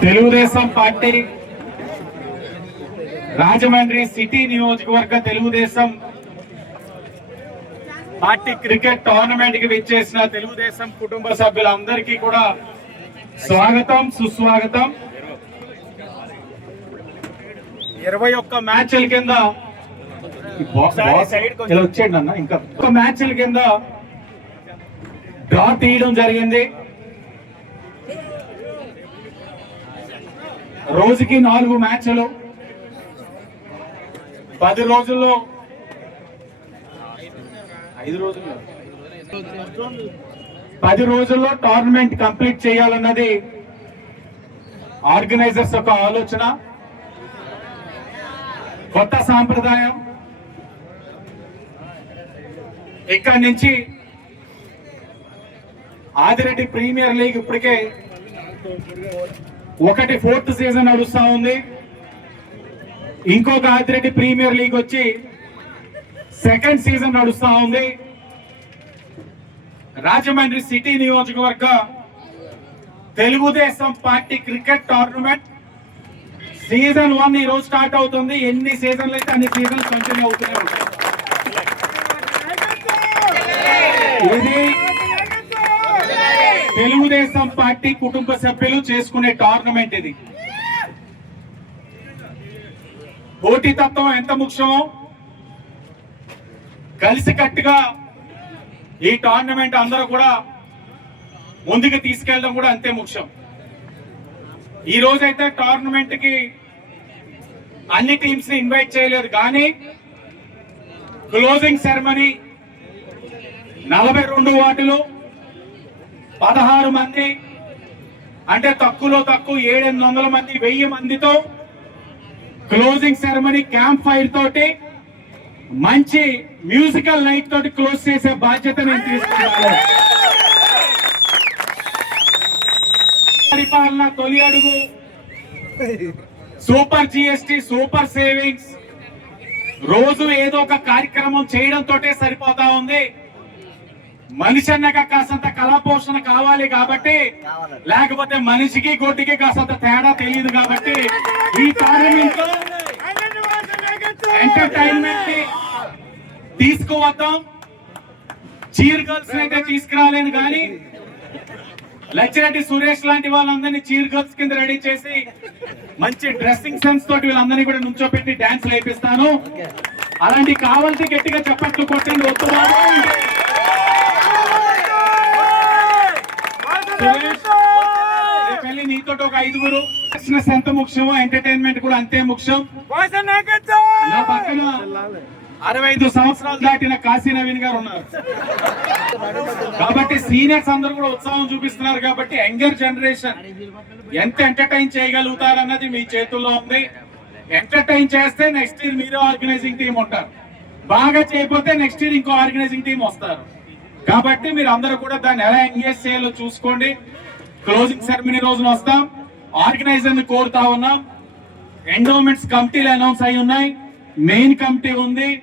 Telugu Desam party Rajahmundry city నియోజకవర్గ Telugu Desam party cricket టోర్నమెంట్కి విచ్చేసిన తెలుగుదేశం కుటుంబ సభ్యులందరికీ కూడా స్వాగతం సుస్వాగతం. ఇరవై ఒక్క మ్యాచ్ల కింద వచ్చేయండి అన్న ఇంకా ఒక్క మ్యాచ్ల కింద డ్రా తీయడం జరిగింది. రోజుకి నాలుగు మ్యాచ్లు. పది రోజుల్లో. ఐదు రోజుల్లో. పది రోజుల్లో టోర్నమెంట్ కంప్లీట్ చేయాలన్నది ఆర్గనైజర్స్ యొక్క ఆలోచన. కొత్త సాంప్రదాయం. ఇక్కడి నుంచి ఆదిరెడ్డి ప్రీమియర్ లీగ్ ఇప్పటికే ఒకటి ఫోర్త్ సీజన్ నడుస్తా ఉంది. ఇంకొక ఆదిరెడ్డి ప్రీమియర్ లీగ్ వచ్చి సెకండ్ సీజన్ నడుస్తా ఉంది. రాజమండ్రి సిటీ నియోజకవర్గ Telugudesam party cricket tournament season one ఈ రోజు స్టార్ట్ అవుతుంది. ఎన్ని సీజన్లు అయితే అన్ని సీజన్స్ కంటిన్యూ అవుతూనే ఉంటాయి. ఇది తెలుగుదేశం పార్టీ కుటుంబ సభ్యులు చేసుకునే టోర్నమెంట్ ఇది. పోటీతత్వం ఎంత ముఖ్యమో కలిసికట్టుగా ఈ టోర్నమెంట్ అందరూ కూడా ముందుకు తీసుకెళ్ళడం కూడా అంతే ముఖ్యం. ఈ రోజైతే టోర్నమెంట్కి అన్ని టీమ్స్ని ఇన్వైట్ చేయలేదు కానీ క్లోజింగ్ సెరమనీ నలభై రెండు వాటిలో పదహారు మంది అంటే తక్కువలో తక్కువ ఏడెనిమిది వందల మంది వెయ్యి మందితో క్లోజింగ్ సెరమనీ క్యాంప్ ఫైర్ తోటి మంచి మ్యూజికల్ నైట్ తోటి క్లోజ్ చేసే బాధ్యత నేను తీసుకున్నాను. పరిపాలన తొలి అడుగు సూపర్ జిఎస్టి సూపర్ సేవింగ్స్ రోజు ఏదో ఒక కార్యక్రమం చేయడం తోటే సరిపోతా ఉంది. మనిషి అన్నాక కాసంత కళాపోషణ కావాలి కాబట్టి లేకపోతే మనిషికి గొడ్డికి కాసంత తేడా తెలియదు కాబట్టి ఈ టోర్నమెంట్లో ఎంటర్టైన్మెంట్ తీసుకువద్దాం. చీర్ గర్ల్స్ అయితే తీసుకురాలేను కానీ లచ్చిరెడ్డి సురేష్ లాంటి వాళ్ళందరినీ చీర్ గర్ల్స్ కింద రెడీ చేసి మంచి డ్రెస్సింగ్ సెన్స్ తోటి వీళ్ళందరినీ కూడా నుంచోపెట్టి డాన్స్ వేపిస్తాను అలాంటి కావాల్సి గట్టిగా చప్పట్లు కొట్టండి వద్దు వెళ్ళి నీతో ఒక ఐదుగురు. బిజినెస్ ఎంత ముఖ్యమో ఎంటర్టైన్మెంట్ కూడా అంతే ముఖ్యం. నా పక్కన అరవై ఐదు సంవత్సరాలు దాటిన కాశీ నవీన్ గారు ఉన్నారు. కాబట్టి సీనియర్స్ అందరూ కూడా ఉత్సాహం చూపిస్తున్నారు కాబట్టి యంగర్ జనరేషన్ ఎంత ఎంటర్టైన్ చేయగలుగుతారు అన్నది మీ చేతుల్లో ఉంది. ఎంటర్టైన్ చేస్తే నెక్స్ట్ ఇయర్ మీరే ఆర్గనైజింగ్ టీం ఉంటారు. బాగా చేయకపోతే నెక్స్ట్ ఇయర్ ఇంకో ఆర్గనైజింగ్ టీం వస్తారు. కాబట్టి మీరు అందరూ కూడా దాన్ని ఎలా ఎంగేజ్ చేయాలో చూసుకోండి. క్లోజింగ్ సెరమనీ రోజున వస్తాం. ఆర్గనైజర్ కోరుతా ఉన్నాం. ఎండోమెంట్స్ కమిటీలు అనౌన్స్ అయి ఉన్నాయి. మెయిన్ కమిటీ ఉంది.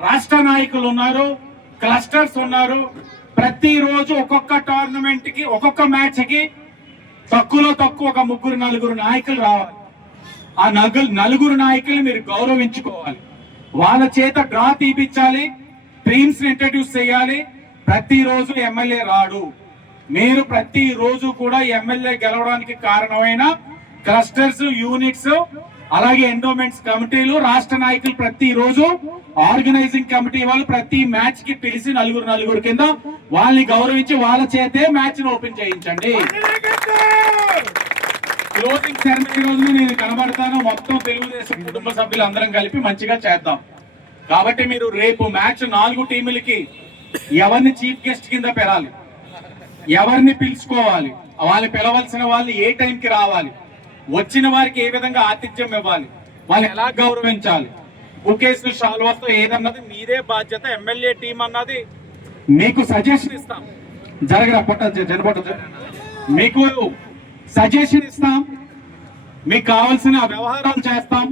రాష్ట్ర నాయకులు ఉన్నారు. క్లస్టర్స్ ఉన్నారు. ప్రతిరోజు ఒక్కొక్క టోర్నమెంట్కి ఒక్కొక్క మ్యాచ్కి తక్కువలో తక్కువ ఒక ముగ్గురు నలుగురు నాయకులు రావాలి. ఆ నలుగురు నలుగురు నాయకులు మీరు గౌరవించుకోవాలి. వాళ్ళ చేత డ్రా తీపిచ్చాలి. టీమ్స్ ఇంట్రడ్యూస్ చేయాలి. ప్రతిరోజు ఎమ్మెల్యే రాడు. మీరు ప్రతి రోజు కూడా ఎమ్మెల్యే గెలవడానికి కారణమైన క్లస్టర్స్ యూనిట్స్ అలాగే ఎండోమెంట్స్ కమిటీలు రాష్ట్ర నాయకులు ప్రతిరోజు ఆర్గనైజింగ్ కమిటీ వాళ్ళు ప్రతి మ్యాచ్కి పిలిచి నలుగురు నలుగురు కింద వాళ్ళని గౌరవించి వాళ్ళ చేతే మ్యాచ్ ఓపెన్ చేయించండి. క్లోజింగ్ సెరమనీ రోజు నేను కనబడతాను. మొత్తం తెలుగుదేశం కుటుంబ సభ్యులు అందరం కలిపి మంచిగా చేద్దాం. కాబట్టి మీరు రేపు మ్యాచ్ నాలుగు టీములకి ఎవరిని చీఫ్ గెస్ట్ కింద పెరాలి? ఎవరిని పిలుచుకోవాలి? వాళ్ళు పిలవలసిన వాళ్ళు ఏ టైంకి రావాలి? వచ్చిన వారికి ఏ విధంగా ఆతిథ్యం ఇవ్వాలి? వాళ్ళు ఎలా గౌరవించాలి? బుకేస్ షాల్వాతో ఏదన్నది మీదే బాధ్యత ఎమ్మెల్యే టీం అన్నది మీకు సజెషన్ ఇస్తాం. జరగరా పొట్ట జనపొట్ట మీకు సజెషన్ ఇస్తాం. మీకు కావాల్సిన వ్యవహారాలు చేస్తాం.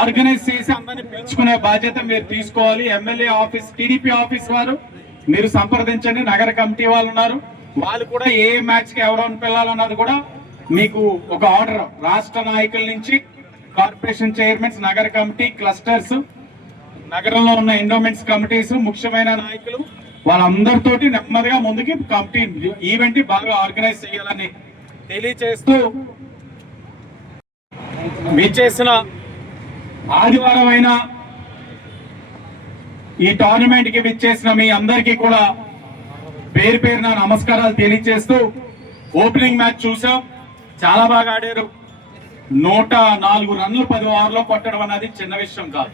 ఆర్గనైజ్ చేసి అందరిని పిలుచుకునే బాధ్యత మీరు తీసుకోవాలి. ఎమ్మెల్యే ఆఫీస్ టీడీపీ ఆఫీస్ వారు మీరు సంప్రదించండి నగర కమిటీ వాళ్ళు ఉన్నారు. వాళ్ళు కూడా ఏ మ్యాచ్కి ఎవరు పిల్లాలన్నది కూడా మీకు ఒక ఆర్డర్ రాష్ట్ర నాయకుల నుంచి కార్పొరేషన్ చైర్మన్స్ నగర కమిటీ క్లస్టర్స్ నగరంలో ఉన్న ఎండోమెంట్స్ కమిటీస్ ముఖ్యమైన నాయకులు వాళ్ళందరితోటి నెమ్మదిగా ముందుకి కమిటీ ఈవెంట్ బాగా ఆర్గనైజ్ చేయాలని తెలియచేస్తూ చేసిన ఆదివారం అయినా ఈ టోర్నమెంట్కి విచ్చేసిన మీ అందరికీ కూడా పేరు పేరున నమస్కారాలు తెలియజేస్తూ ఓపెనింగ్ మ్యాచ్ చూసాం. చాలా బాగా ఆడారు. నూట నాలుగు రన్లు పది ఓవర్లో కొట్టడం అన్నది చిన్న విషయం కాదు.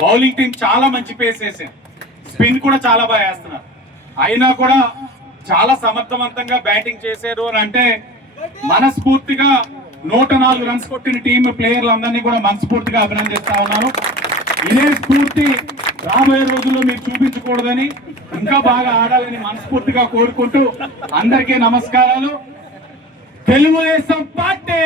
బౌలింగ్ టీం చాలా మంచి పేస్ వేసారు స్పిన్ కూడా చాలా బాగా వేస్తున్నారు. అయినా కూడా చాలా సమర్థవంతంగా బ్యాటింగ్ చేశారు అని అంటే మనస్ఫూర్తిగా నూట నాలుగు రన్స్ కొట్టిన టీం ప్లేయర్లందరినీ కూడా మనస్ఫూర్తిగా అభినందిస్తా ఉన్నాను. ఇదే స్ఫూర్తి రాబోయే రోజుల్లో మీరు చూపించకూడదని ఇంకా బాగా ఆడాలని మనస్ఫూర్తిగా కోరుకుంటూ అందరికీ నమస్కారాలు. తెలుగుదేశం పార్టీ!